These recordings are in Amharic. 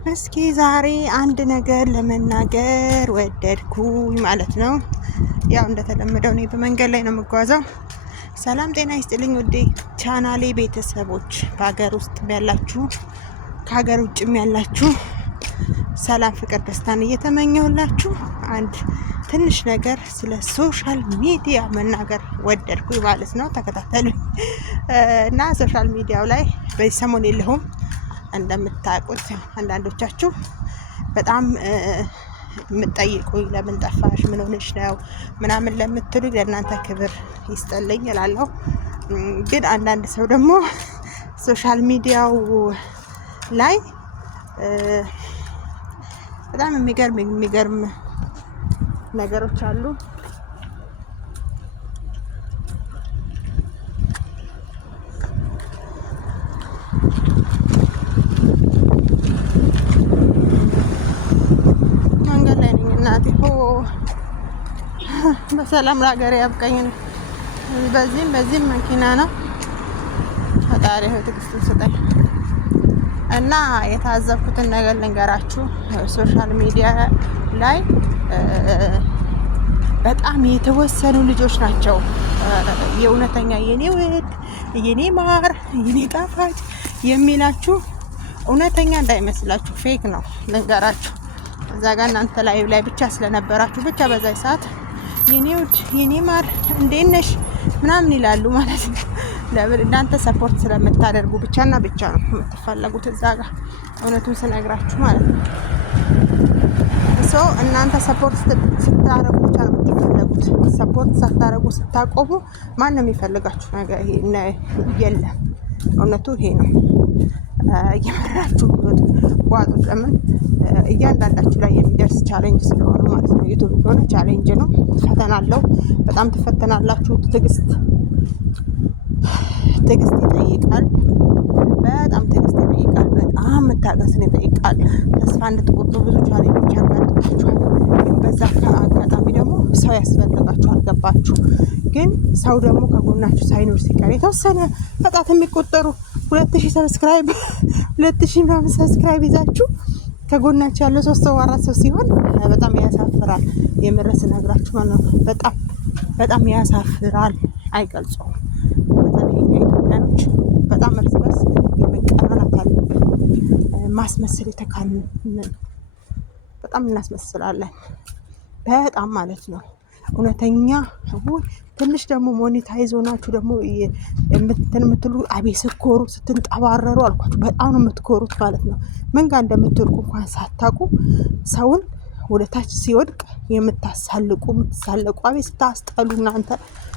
እስኪ ዛሬ አንድ ነገር ለመናገር ወደድኩኝ ማለት ነው። ያው እንደተለመደው እኔ በመንገድ ላይ ነው የምጓዘው። ሰላም ጤና ይስጥልኝ ውዴ ቻናሌ ቤተሰቦች፣ በሀገር ውስጥ ያላችሁ ከሀገር ውጭም ያላችሁ ሰላም፣ ፍቅር፣ ደስታን እየተመኘሁላችሁ አንድ ትንሽ ነገር ስለ ሶሻል ሚዲያ መናገር ወደድኩኝ ማለት ነው። ተከታተሉኝ እና ሶሻል ሚዲያው ላይ በዚህ ሰሞን የለሁም። እንደምታውቁት አንዳንዶቻችሁ በጣም የምትጠይቁኝ ለምን ጠፋሽ፣ ምን ሆነሽ ነው ምናምን ለምትሉኝ ለእናንተ ክብር ይስጠልኝ እላለሁ። ግን አንዳንድ ሰው ደግሞ ሶሻል ሚዲያው ላይ በጣም የሚገርም ነገሮች አሉ። መንገድ ላይ ነኝ እናቴ። በሰላም ለሀገሬ ያብቃኝ። በዚህም መኪና ነው። ፈጣሪ ትዕግስቱን ስጠኝ እና የታዘብኩትን ነገር ልንገራችሁ። ሶሻል ሚዲያ ላይ በጣም የተወሰኑ ልጆች ናቸው የእውነተኛ የኔ ውድ፣ የኔ ማር፣ የኔ ጣፋጭ የሚላችሁ። እውነተኛ እንዳይመስላችሁ ፌክ ነው ልንገራችሁ። እዛ ጋር እናንተ ላይ ብቻ ስለነበራችሁ ብቻ በዛ ሰዓት የኔ ውድ፣ የኔ ማር እንዴት ነሽ ምናምን ይላሉ ማለት ነው። ለምን? እናንተ ሰፖርት ስለምታደርጉ ብቻና ብቻ ነው የምትፈለጉት እዛ ጋር፣ እውነቱን ስነግራችሁ ማለት ነው። እናንተ ሰፖርት ስታደርጉ ብቻ ነው የምትፈለጉት። ሰፖርት ሳታደርጉ ስታቆሙ ማንም የሚፈልጋችሁ ነገር የለም። እውነቱ ይሄ ነው። እየመራችሁ ዋጡት። ለምን? እያንዳንዳችሁ ላይ የሚደርስ ቻሌንጅ ስለሆነ ማለት ነው። ዩቱብ የሆነ ቻሌንጅ ነው፣ ፈተና አለው። በጣም ትፈተናላችሁ። ትዕግስት ይጠይቃል። በጣም ትዕግስት ይጠይቃል። በጣም መታገስን ይጠይቃል። ተስፋ እንድትቆርጡ ብዙ ቻሌንጆች ያጋጥማችኋል። ግን በዛ አጋጣሚ ደግሞ ሰው ያስፈልጋችኋል። ገባችሁ? ግን ሰው ደግሞ ከጎናችሁ ሳይኖር ሲቀር የተወሰነ በጣት የሚቆጠሩ 2000 ሰብስክራይብ 2000 ምናምን ሰብስክራይብ ይዛችሁ ከጎናችሁ ያለው 3 ሰው 4 ሰው ሲሆን በጣም ያሳፍራል። የምረስ ነግራችሁ ማለት ነው። በጣም ያሳፍራል። አይገልጸውም። በተለይ ኢትዮጵያኖች በጣም እርስ በርስ የመቀናናት አለብን። ማስመሰል የተካንን በጣም እናስመስላለን። በጣም ማለት ነው። እውነተኛ ትንሽ ደግሞ ሞኔታይዝ ሆናችሁ ደግሞ የምትሉ አቤት ስኮሩ ስትንጠባረሩ አልኳችሁ። በጣም ነው የምትኮሩት ማለት ነው። ምን ጋር እንደምትወድቁ እንኳን ሳታውቁ ሰውን ወደ ታች ሲወድቅ የምታሳልቁ አቤት ስታስጠሉ እናንተ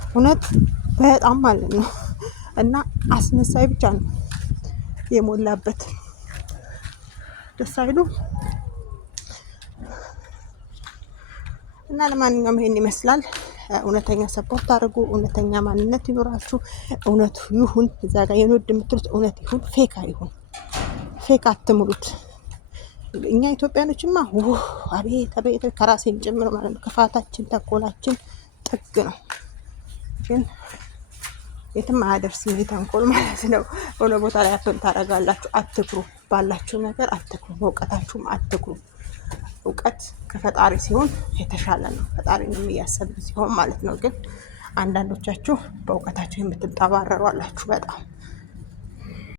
እውነት በጣም ማለት ነው። እና አስመሳይ ብቻ ነው የሞላበት። ደስ አይሉ እና ለማንኛውም ይሄን ይመስላል። እውነተኛ ሰፖርት አድርጉ። እውነተኛ ማንነት ይኖራችሁ። እውነቱ ይሁን እዛ ጋር የንወድ የምትሉት እውነት ይሁን፣ ፌክ አይሁን። ፌክ አትሙሉት። እኛ ኢትዮጵያኖችማ አቤት ከራሴን ጭምር ማለት ነው። ክፋታችን፣ ተንኮላችን ጥግ ነው። ግን የትም አያደርስም ተንኮል ማለት ነው። ሆነ ቦታ ላይ አትሆን ታደርጋላችሁ። አትኩሩ፣ ባላችሁ ነገር አትኩሩ፣ በእውቀታችሁም አትኩሩ። እውቀት ከፈጣሪ ሲሆን የተሻለ ነው። ፈጣሪንም እያሰብን ሲሆን ማለት ነው። ግን አንዳንዶቻችሁ በእውቀታችሁ የምትጠባረሩ አላችሁ በጣም